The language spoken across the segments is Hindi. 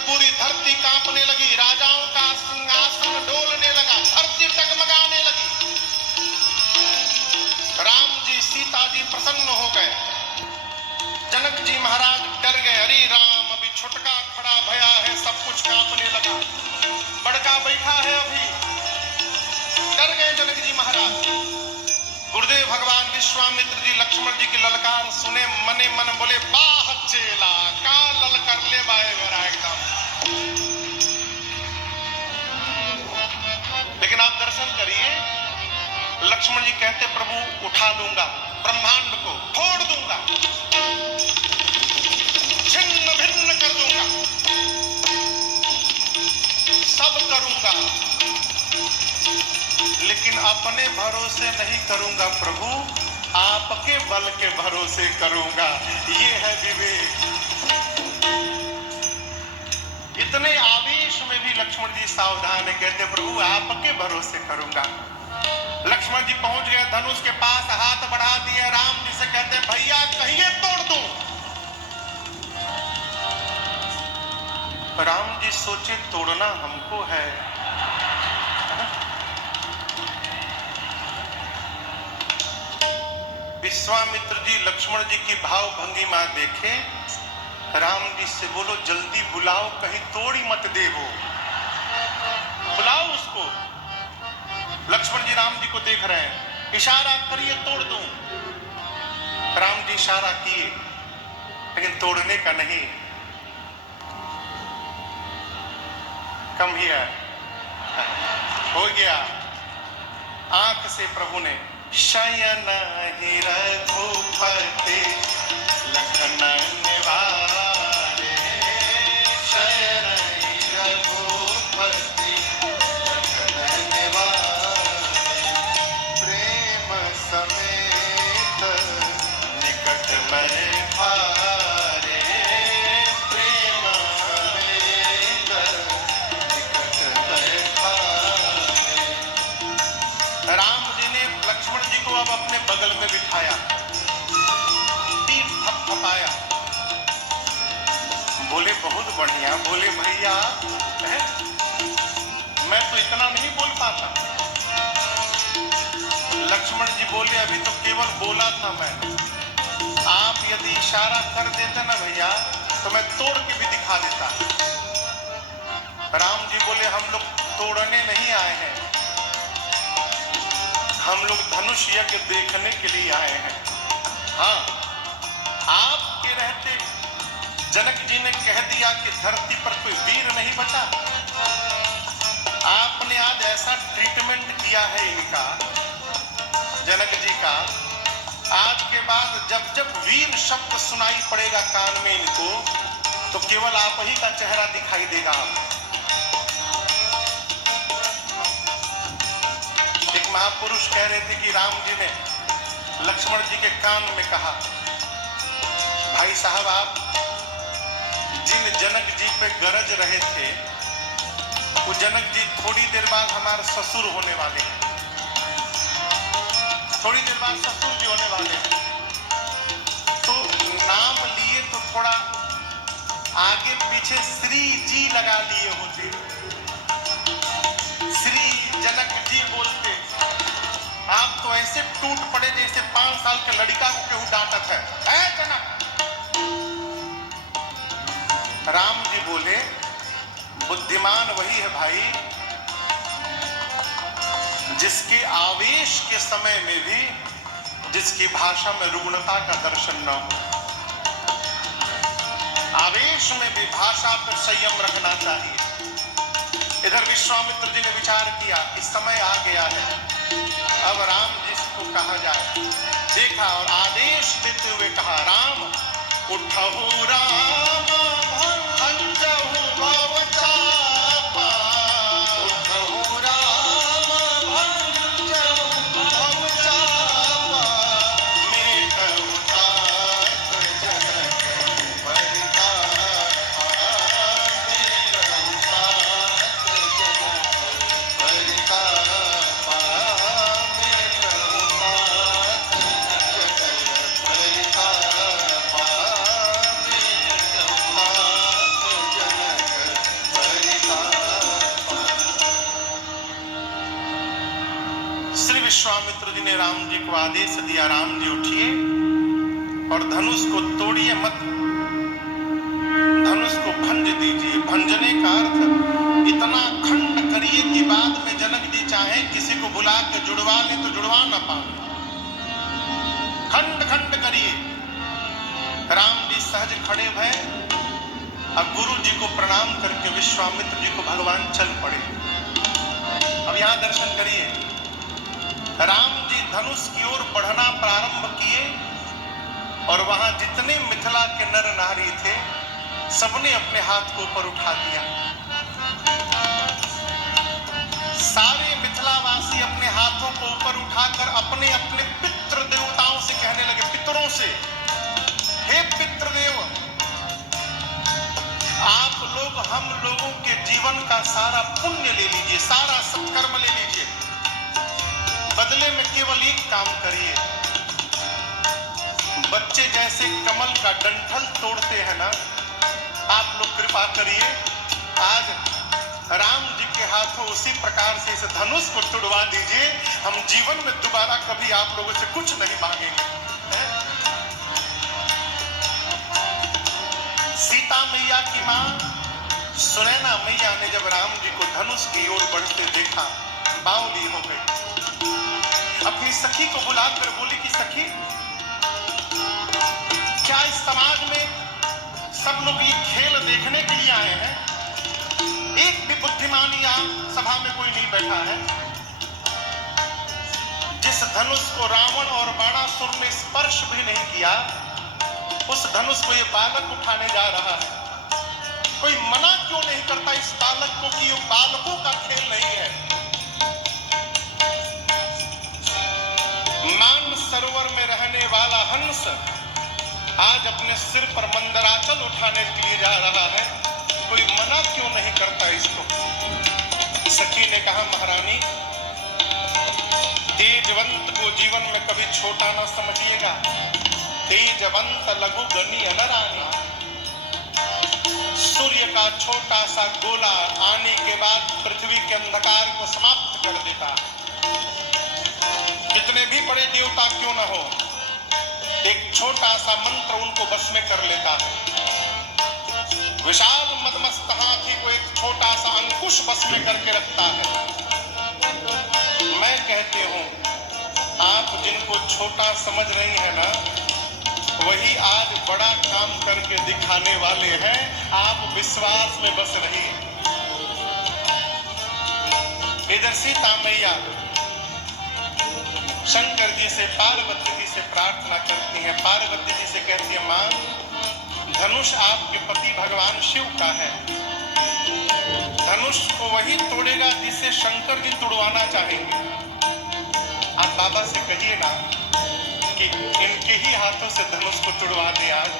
पूरी धरती कांपने लगी, राजाओं का सिंहासन डोलने लगा, धरती टगमगाने लगी। राम जी सीता जी प्रसन्न हो गए। जनक जी महाराज डर गए, अरे राम अभी छुटका खड़ा भया है, सब कुछ कांपने लगा, बड़का बैठा है अभी। डर गए जनक जी महाराज। गुरुदेव भगवान विश्वामित्र जी लक्ष्मण जी की ललकार सुने, मने मन बोले, वाह चेला का ललकार ले बाए मेरा एकदम। लेकिन आप दर्शन करिए, लक्ष्मण जी कहते, प्रभु उठा लूंगा, ब्रह्मांड को फोड़ दूंगा, छिन्न भिन्न कर दूंगा, सब करूंगा, लेकिन अपने भरोसे नहीं करूंगा प्रभु, आपके बल के भरोसे करूंगा। ये है विवेक। इतने आवेश में भी लक्ष्मण जी सावधान है, कहते प्रभु आपके भरोसे करूंगा। लक्ष्मण जी पहुंच गए, धनुष के पास हाथ बढ़ा दिए, राम जी से कहते भैया कहिए तोड़ दूं। राम जी सोचे तोड़ना हमको है, विश्वामित्र जी लक्ष्मण जी की भाव भंगिमा देखे, राम जी से बोलो जल्दी बुलाओ, कहीं तोड़ी मत दे वो, बुलाओ उसको। लक्ष्मण जी राम जी को देख रहे हैं, इशारा करिए तोड़ दूं। राम जी इशारा किए, लेकिन तोड़ने का नहीं। कम हियर हो गया। आंख से प्रभु ने शयन ही रघुपति लखन निवारे, शयन ही रघुपति लखन निवारे, प्रेम समेत निकट में भारे, प्रेम समेत निकट में भारे। राम लक्ष्मण जी को अब अपने बगल में बिठाया, पीठ थपथपाया, बोले बहुत बढ़िया। बोले भैया मैं तो इतना नहीं बोल पाता। लक्ष्मण जी बोले अभी तो केवल बोला था मैं, आप यदि इशारा कर देते ना भैया तो मैं तोड़ के भी दिखा देता। राम जी बोले हम लोग तोड़ने नहीं आए हैं, हम लोग धनुष यज्ञ देखने के लिए आए हैं। हाँ, आपके रहते जनक जी ने कह दिया कि धरती पर कोई वीर नहीं बचा। आपने आज ऐसा ट्रीटमेंट किया है इनका, जनक जी का, आज के बाद जब जब वीर शब्द सुनाई पड़ेगा कान में इनको, तो केवल आप ही का चेहरा दिखाई देगा। महापुरुष कह रहे थे कि राम जी ने लक्ष्मण जी के कान में कहा, भाई साहब आप जिन जनक जी पे गरज रहे थे, वो जनक जी थोड़ी देर बाद हमारे ससुर होने वाले हैं, थोड़ी देर बाद ससुर जी होने वाले हैं, तो नाम लिए तो थोड़ा आगे पीछे श्री जी लगा लिए होते, श्री जनक जी बोलते, आप तो ऐसे टूट पड़े जैसे 5 साल के लड़का को केहू डांटत है जनक। राम जी बोले बुद्धिमान वही है भाई जिसके आवेश के समय में भी जिसकी भाषा में रुग्णता का दर्शन न हो। आवेश में भी भाषा पर संयम रखना चाहिए। इधर विश्वामित्र जी ने विचार किया कि समय आ गया है, अब राम जिसको कहा जाए। देखा और आदेश देते हुए कहा, राम उठहु राम भंजहु भव चापा, उठहु राम भंजहु भव चापा, मेटहु तात जनक परितापा, मेटहु तात जनक परितापा, मेटहु तात जनक परितापा, मेटहु विश्वामित्र जी ने राम जी को आदेश दिया, राम जी उठिए और धनुष को तोड़िए मत, धनुष को भंज दीजिए। भंजने का अर्थ इतना खंड करिए कि बाद में जनक जी चाहे किसी को बुला के जुड़वा ले तो जुड़वा ना पाए, खंड खंड करिए। राम जी सहज खड़े भय अब गुरु जी को प्रणाम करके विश्वामित्र जी को भगवान चल पड़े। अब यहां दर्शन करिए, राम जी धनुष की ओर बढ़ना प्रारंभ किए और वहां जितने मिथिला के नर नारी थे सबने अपने हाथ को ऊपर उठा दिया। सारे मिथिलावासी अपने हाथों को ऊपर उठाकर अपने अपने पितृ देवताओं से कहने लगे, पितरों से, हे पितृदेव, आप लोग हम लोगों के जीवन का सारा पुण्य ले लीजिए, सारा सत्कर्म ले लीजिए, बदले में केवल एक काम करिए। बच्चे जैसे कमल का डंठल तोड़ते हैं ना, आप लोग कृपा करिए आज राम जी के हाथों उसी प्रकार से इस धनुष को तुड़वा दीजिए। हम जीवन में दोबारा कभी आप लोगों से कुछ नहीं मांगेंगे। सीता मैया की मां सुनैना मैया ने जब राम जी को धनुष की ओर बढ़ते देखा, बावली हो गई। अपनी सखी को बुलाकर बोली कि सखी, क्या इस समाज में सब लोग ये खेल देखने के लिए आए हैं? एक भी बुद्धिमान यहाँ सभा में कोई नहीं बैठा है। जिस धनुष को रावण और बाणासुर ने स्पर्श भी नहीं किया, उस धनुष को ये बालक उठाने जा रहा है। कोई मना क्यों नहीं करता इस बालक को कि ये बालकों का खेल नहीं है? मान सरोवर में रहने वाला हंस आज अपने सिर पर मंदराचल उठाने के लिए जा रहा है, कोई मना क्यों नहीं करता इसको? सखी ने कहा, महारानी, तेजवंत को जीवन में कभी छोटा ना समझिएगा। तेजवंत लघु गनी अनरानी, सूर्य का छोटा सा गोला आने के बाद पृथ्वी के अंधकार को समाप्त कर देता। कितने भी बड़े देवता क्यों ना हो, एक छोटा सा मंत्र उनको बस में कर लेता है। विशाल मदमस्त हाथी को एक छोटा सा अंकुश बस में करके रखता है। मैं कहती हूं, आप जिनको छोटा समझ रही है ना, वही आज बड़ा काम करके दिखाने वाले हैं। आप विश्वास में बस रहिए। इधर सीता मैया शंकर जी से, पार्वती जी से प्रार्थना करती हैं। पार्वती जी से कहती है, मां, धनुष आपके पति भगवान शिव का है। धनुष को वही तोड़ेगा जिसे शंकर जी तुड़वाना चाहेंगे। आप बाबा से कहिए ना कि इनके ही हाथों से धनुष को तुड़वा दे। आज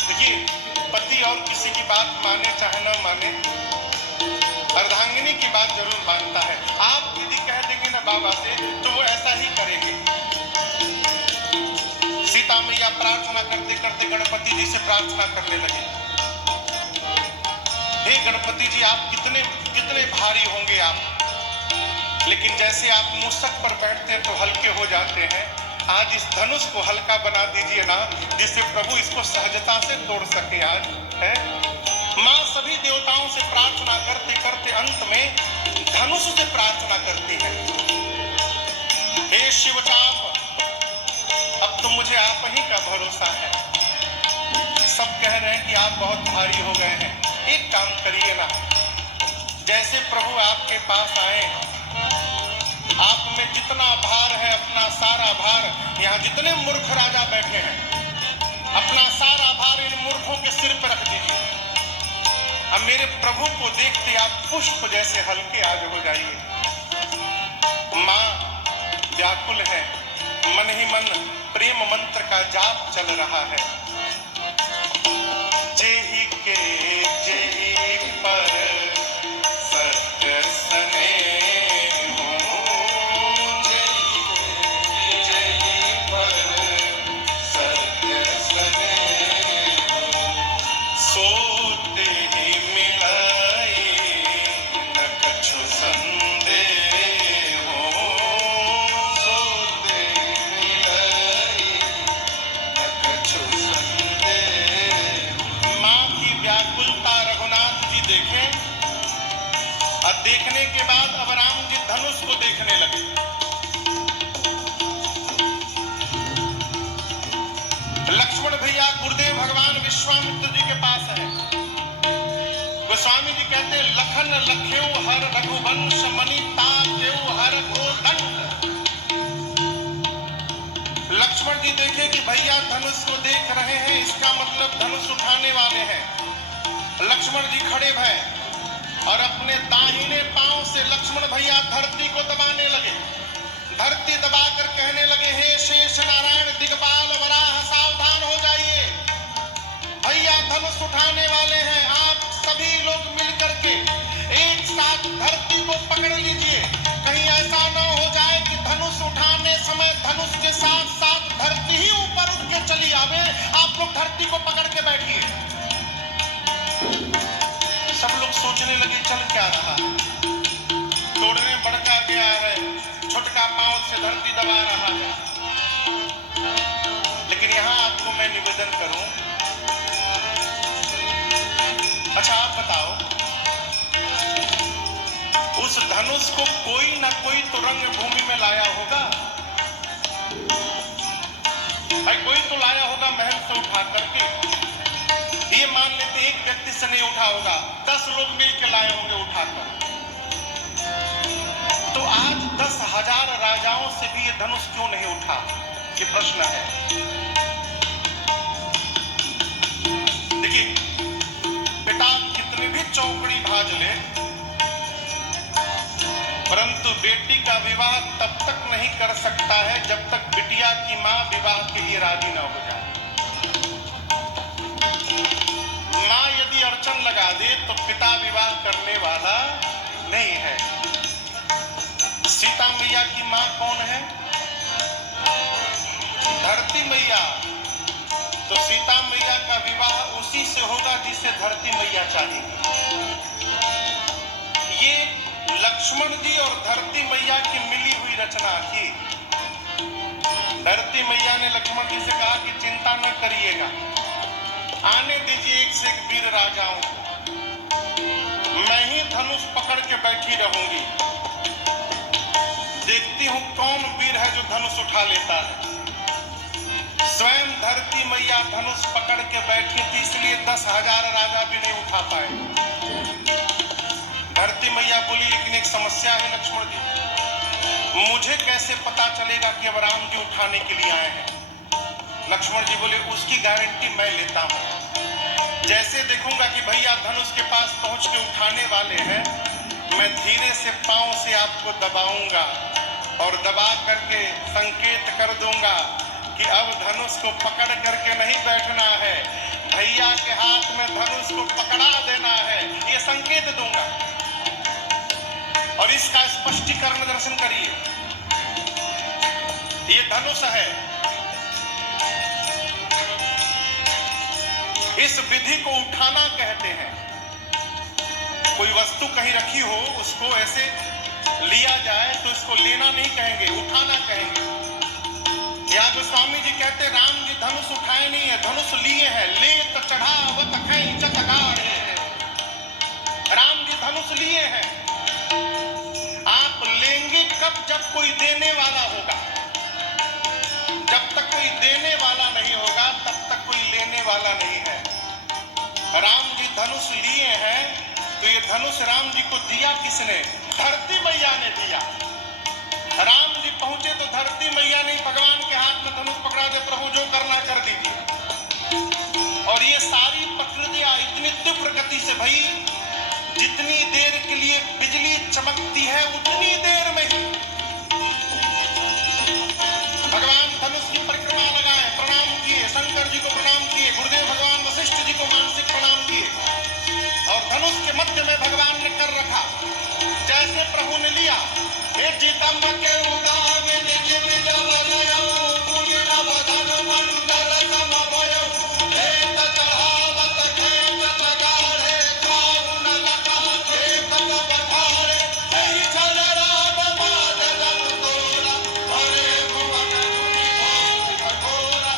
देखिए, पति और किसी की बात माने चाहे ना माने, अर्धांगिनी की बात जरूर मानता है। आप यदि कह देंगे ना बाबा से, तो वो ऐसा ही करेंगे। सीता मैया प्रार्थना करते करते गणपति जी से प्रार्थना करने लगे, हे गणपति जी, आप कितने कितने भारी होंगे आप, लेकिन जैसे आप मूसक पर बैठते हैं तो हल्के हो जाते हैं। आज इस धनुष को हल्का बना दीजिए ना, जिससे प्रभु इसको सहजता से तोड़ सके। आज है मां सभी देवताओं से प्रार्थना करते करते अंत में धनुष से प्रार्थना करती है, हे शिवचाप, अब तो मुझे आप ही का भरोसा है। सब कह रहे हैं कि आप बहुत भारी हो गए हैं। एक काम करिए ना, जैसे प्रभु आपके पास आए, आप में जितना भार है, अपना सारा भार, यहाँ जितने मूर्ख राजा बैठे हैं, अपना सारा भार इन मूर्खों के सिर पर रख दीजिए। अब मेरे प्रभु को देखते आप पुष्प जैसे हल्के आज हो जाइए। मां व्याकुल है, मन ही मन प्रेम मंत्र का जाप चल रहा है। जेहि के जेहि पर सत्य स्नेह हो, जेहि जेहि पर सत्य स्नेह हो, सो तेहि मिलाई न कछु संदेह हो, सो देखे और देखने के बाद अब राम जी धनुष को देखने लगे। लक्ष्मण भैया गुरुदेव भगवान विश्वामित्र जी के पास है। गोस्वामी जी कहते हैं लखन लख्यो हर रघुवंश मणि ताप्यो हर को दंड। लक्ष्मण जी देखे कि भैया धनुष को देख रहे हैं, इसका मतलब धनुष उठाने वाले हैं। लक्ष्मण जी खड़े भय और अपने दाहिने पांव से लक्ष्मण भैया धरती को दबाने लगे। धरती दबाकर कहने लगे हे शेष नारायण दिग्पाल वराह सावधान हो जाइए, भैया धनुष उठाने वाले हैं। आप सभी लोग मिलकर के एक साथ धरती को पकड़ लीजिए, कहीं ऐसा न हो जाए कि धनुष उठाने समय धनुष के साथ साथ धरती ही ऊपर उठ के चली आवे। आप लोग धरती को पकड़ के बैठिए। सब लोग सोचने लगे चल क्या रहा है, तोड़ने बड़का गया है, छोटका पांव से धरती दबा रहा है। लेकिन यहां आपको मैं निवेदन करूं, अच्छा आप बताओ उस धनुष को कोई ना कोई तो रंग भूमि में लाया होगा, भाई कोई तो लाया होगा महल से उठा करके। ये मान लेते एक व्यक्ति से नहीं उठा होगा, 10 लोग मिलकर लाए होंगे उठाकर। तो आज 10,000 राजाओं से भी ये धनुष क्यों नहीं उठा, ये प्रश्न है। देखिए बेटा कितनी भी चौकड़ी भाज ले, परंतु बेटी का विवाह तब तक नहीं कर सकता है जब तक बिटिया की मां विवाह के लिए राजी न हो जाए। मां यदि अड़चन लगा दे तो पिता विवाह करने वाला नहीं है। सीता मैया की मां कौन है? धरती मैया। तो सीता मैया का विवाह उसी से होगा जिसे धरती मैया चाहेगी। ये लक्ष्मण जी और धरती मैया की मिली हुई रचना थी। धरती मैया ने लक्ष्मण जी से कहा कि चिंता न करिएगा, आने दीजिए एक से एक वीर राजाओं को, मैं ही धनुष पकड़ के बैठी रहूंगी, देखती हूं कौन वीर है जो धनुष उठा लेता है। स्वयं धरती मैया धनुष पकड़ के बैठी थी, इसलिए 10,000 राजा भी नहीं उठा पाए। धरती मैया बोली लेकिन एक समस्या है लक्ष्मण जी, मुझे कैसे पता चलेगा कि अब राम जी उठाने के लिए आए हैं? लक्ष्मण जी बोले उसकी गारंटी मैं लेता हूं। जैसे देखूंगा कि भैया धनुष के पास पहुंच के उठाने वाले हैं, मैं धीरे से पांव से आपको दबाऊंगा और दबा करके संकेत कर दूंगा कि अब धनुष को पकड़ करके नहीं बैठना है, भैया के हाथ में धनुष को पकड़ा देना है, ये संकेत दूंगा। और इसका स्पष्टीकरण दर्शन करिए, ये धनुष है। इस विधि को उठाना कहते हैं। कोई वस्तु कहीं रखी हो उसको ऐसे लिया जाए तो इसको लेना नहीं कहेंगे, उठाना कहेंगे। यहाँ गोस्वामी जी कहते राम जी धनुष उठाए नहीं है, धनुष लिए हैं। ले तो चढ़ावत खैंचत गाड़े, राम जी धनुष लिए हैं। आप लेंगे कब? जब कोई देने वाला होगा। जब तक कोई देने वाला नहीं होगा तब तक कोई लेने वाला नहीं है। राम जी धनुष लिए हैं तो ये धनुष राम जी को दिया किसने? धरती मैया ने दिया। राम जी पहुंचे तो धरती मैया ने भगवान के हाथ में धनुष पकड़ा दे, प्रभु जो करना कर दीजिए। और ये सारी प्रक्रिया इतनी तीव्र गति से भई, जितनी देर के लिए बिजली चमकती है उतनी देर में ही भगवान धनुष की परिक्रमा लगाए, प्रणाम किए, शंकर जी को प्रणाम किए, गुरुदेव भगवान वशिष्ठ जी को मानसिक प्रणाम किए और धनुष के मध्य में भगवान ने कर रखा। जैसे प्रभु ने लिया, हे जीतम के